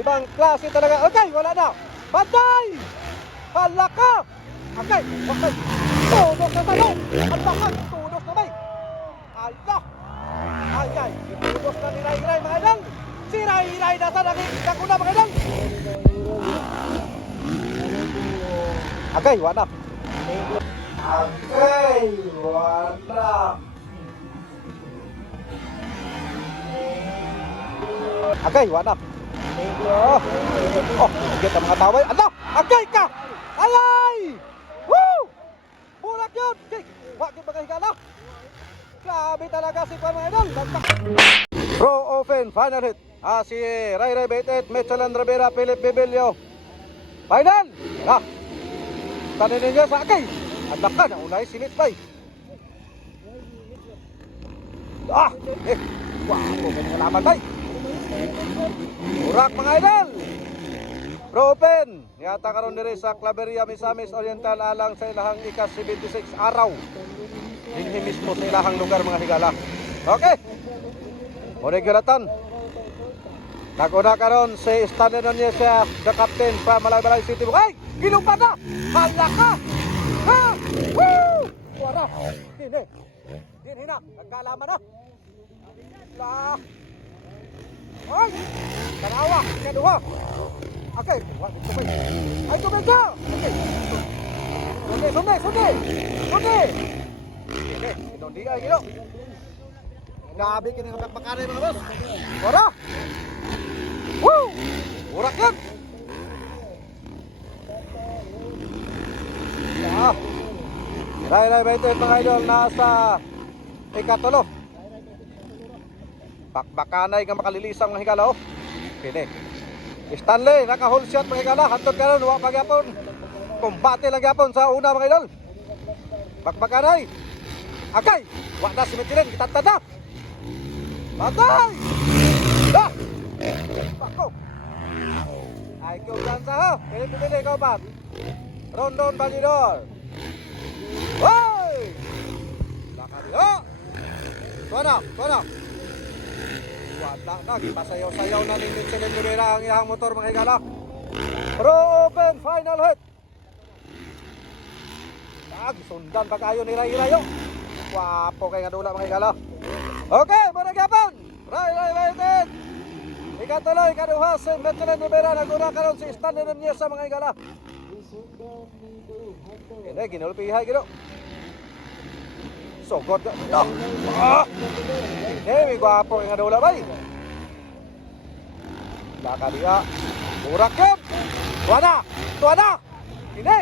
Ibang klase talaga. Okay, wala na. Bantay! Halaka! Okay, okay. Tudos na tayo. Ang bakag, tudos na bay. Ala! Ay, ay. Tudos na ni Ray Ray, mga idol. Si Ray Ray na sa nakikita mga idol. Okay, wala. Okay, wala. Okay, wala. Oh, sige mga taway. Ala! Okay ka! Alay! Woo! Burak yun! Okay, wag yung mga higala. Grabe talaga si mga idol. Pro open, final hit. Si Ray Ray Baitet, Mechalan Rivera, Philip Bibilio. Final! Tanin ninyo sa akay. Ang laka na unay sinit bay. Wapo may nalaman bay. Urak mga idol. Pro open. Yata karon diri sa Claveria Misamis Oriental alang sa ilahang ika-76 araw. Dinhi mismo sa ilahang lugar mga higala. Okay. Muna gilatan. Naguna karon si Stanley Nunez siya, the captain sa Malaybalay City. Ay! Gilumpa na! Halaka! Ha! Woo! Wara! Dini! Dini na! Nagkalaman na! La! Ay! Tanawa! Kaduha! Okay! Tumay! Ay! Tumay ka! Okay! Sundi! Dini! Hindi ay gino! Grabe kini magpakaray mga boss! Wara! Woo! Urak yan! Ray Ray Baitet mga idol nasa ikatulo. Bakbakanay nga makalilisang mga higala. Kini Stanley naka-hold shot mga higala. Hantod karon wa pagyapon. Kumbate lang yapon sa una mga idol. Bakbakanay. Akay, wa na si Michelin kitantad na. Batay! Dah! Bako. Ay ko dansa ha. Pili ikaw ba? Rondon Balidor. Hoy! Nakaliho! Tuwana! Wala na, gipasayaw-sayaw na ni Michelin Rivera ang iyang motor mga higala. Pro open final hit. Sundan pa kayo ni Ray Ray. Wapo kay nga dula mga higala. Okay, muna gapon. Ray Baitet. Ikatuloy, kaduha si Michelin Rivera. Naguna karon si Stanley Nunez sa mga higala. Ini ginulpihay gino. Sogod ka. Ini may gwapo nga dula bay. Laka dia. Urak yun. Tuwana. Ini.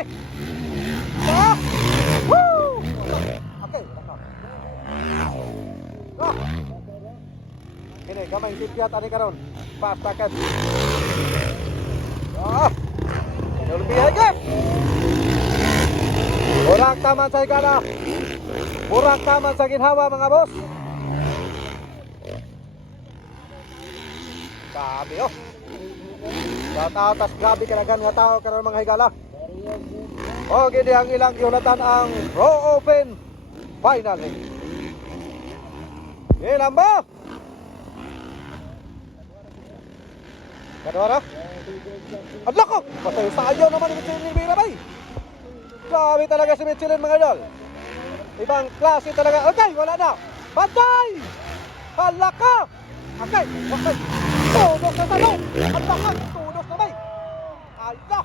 Woo! Okay. Ini gamay sipyat ani karon. Pastakan. Ginulpihay ka. Burak taman sa higala. Burak taman sa ginhawa mga boss. Grabe tas grabe kalagan nga tao karon mga higala. Gini ang ilang yunatan ang Pro Open Final. Ilan ba? Kadwara? Adlako! Pasayo naman ni Michelin Rivera bay. Grabe talaga si Michelin mga idol. Ibang klase talaga. Okay, wala na. Bantay! Halaka! Okay. Tudos na tayo. Ang bakag, tudos na bay. Ala!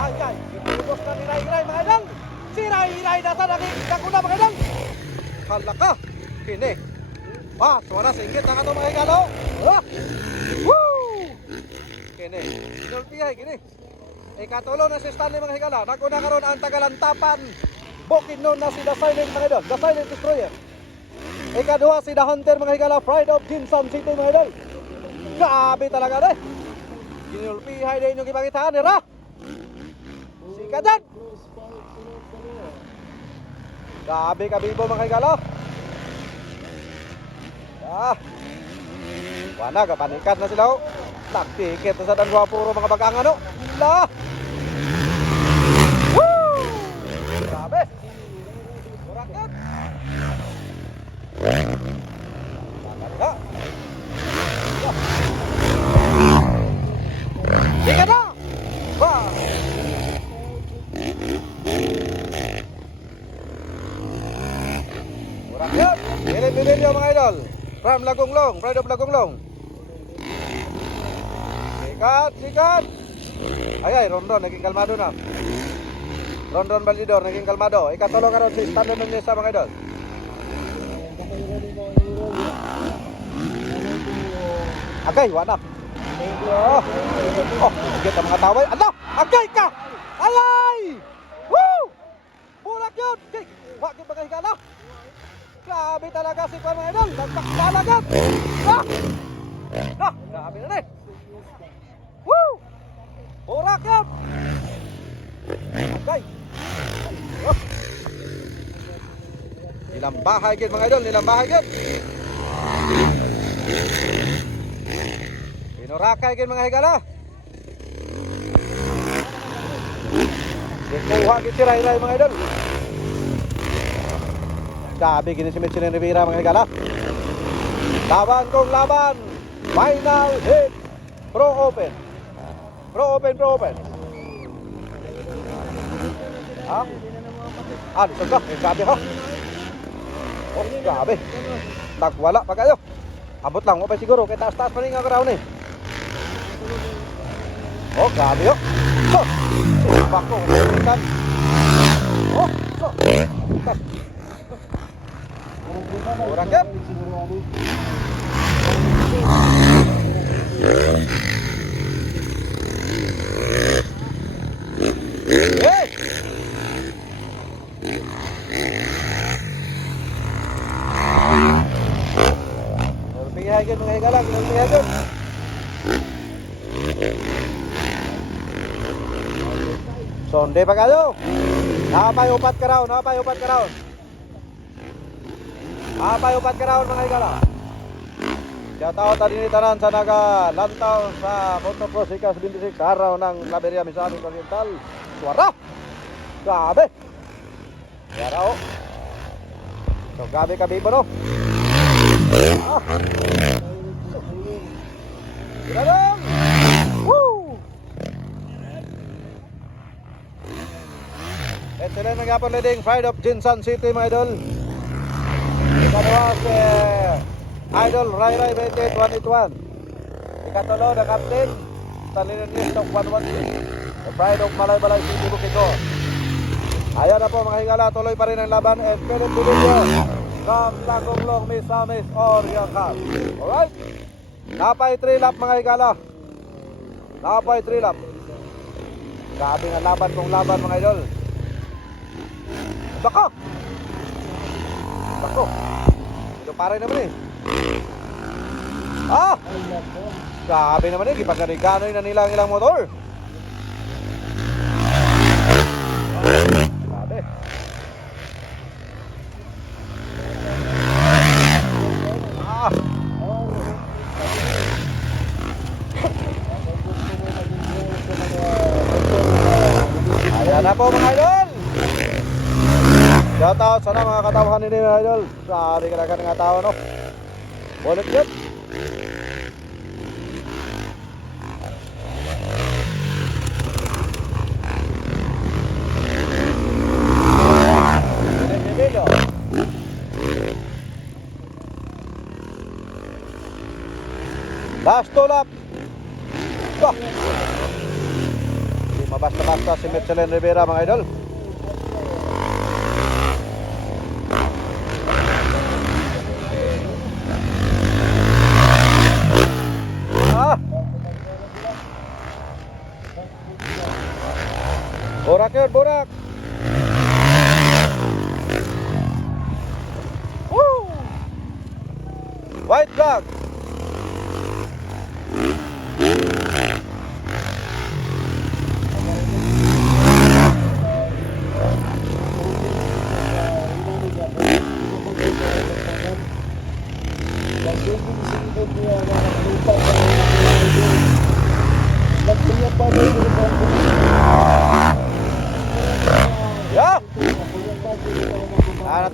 Ay. Tudos na ni Ray Ray mga idol. Si Ray Ray na sa nakikita mga idol. Halaka! Kini. Suwana sa ingit na ka ito mga higala. Woo! Kini. Sinulpihay, kini. Ikatulo na si Stanley mga higala. Naguna karon ang Tagalantapan. Bukidnon na si The Silent mga idol. The Silent Destroyer. Ikaduha si The Hunter mga higala. Pride of Jinsan City mga idol. Grabe talaga rin. Ginulpihay din yung ipagitaan nila. Si Kajan. Grabe kabibo mga higala. Wala kapanikat na sila. Nagtikit na sa dangwa puro mga bagang ano. Woo! Grabe. Burakat. Bakit from Lagonglong, Pride of Lagonglong. Sikat. Ay, Rondon, naging kalmado na. Rondon Balidor, naging kalmado. Ikatulong karon si Standard ng Nesa, mga idol. Agay, wala. Sige ka mga taway. Ala, agay ka! Alay! Woo! Burak yun! Okay, wakit bagay ka na. Grabe talaga si Kwan, mga idol. Nagpakbalagat. Grabe na rin. Woo! Burak yun! Agay! Nilang bahay yun, mga idol. Nilang bahay yun. Pinurakay yun, mga higala. Kuha yun si Ray, mga idol. Gabi gini si Michelin Rivera, mga higala. Laban kong laban. Final hit. Pro Open. Ha? Dito ka. Gabi ho. Gabi. Nagwala pa kayo. Abot lang mo pa siguro. Kaya taas-taas pa rin nga karaw na eh. Gabi ho. Bako. Kurang yan. Pihagan mga higalang, pihagan. Sonde pa kayo. Napay upat ka raw. Napay upat ka raw mga higala. Siya tao tadi ni tanan sa nagalantaw sa Motocross Ikas 26 araw ng Claveria Misamis Oriental. Suara. Gabi. Suara o. So gabi ka bibo no. Gila dong. Woo. Excellent nagapon leading Pride of Jinsan City, mga idol. Ikalawa si Idol Ray 28181. Ikatulo na Captain Talininis of 116. The Pride of Malay-Balay City, Bukidnon. Ayan na po mga higala, tuloy pa rin ang laban. And Philip Division from Lagonglong, Misamis Oriental. Alright. Napay 3 lap mga higala. Napay 3 lap. Grabe nga laban kong laban mga idol. Bako. Ito pare naman eh. Grabe naman eh. Ipaganoy na nila ang ilang motor. Grabe. Ayan na po mga idol. Shout out sana mga katawahan nila mga idol. Sorry ka na nga tao no. Bulit yun. Last two lap. Hindi mabasta-basta si Michelin Rivera mga idol. Borak yun, borak. Woo! White flag. Ya.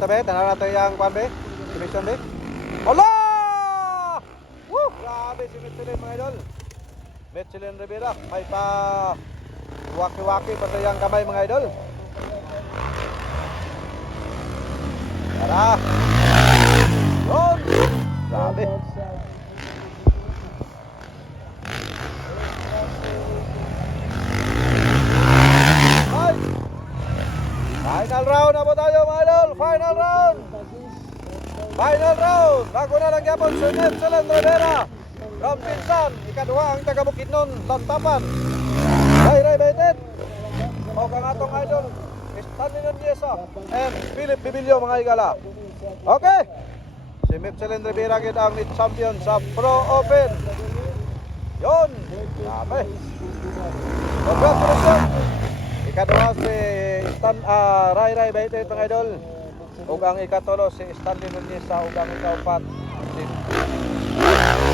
Tanah natin yang kuan be. Division be. Allah! Woo! Grabe si Michelin mga idol. Michelin Rivera. May pa waki-waki pa sa yang kamay mga idol. Tara. Ron! Grabe. Ay! Final round na po tayo mga idol. Final round. Final round. Bago na lang yapon si Excellent Rivera. From Pinsan. Ikaduha ang taga Bukidnon. Lantapan. Ray Baited. O kang atong idol. Stanley Nuneza. And Philip Bibilio mga igala. Okay. Si Excellent Rivera gid ang lead champion sa Pro Open. Yon. Grabe. Congratulations. Ikaduha si Ray Baited mga idol. Ug ang ikatulo si Stanley Nuneza ug ang ikaupat si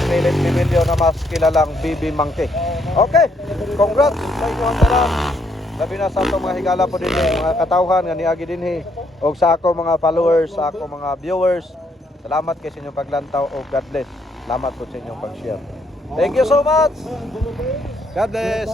Philip Bibilio na mas kilalang BB Monkey. Okay. Congrats sa inyong tanan. Labi na sa itong mga higala po din mga katawhan nga niagi dinhi ug sa ako mga followers, sa ako mga viewers. Salamat kay sa inyong paglantaw ug God bless. Salamat po sa inyong pag-share. Thank you so much. God bless.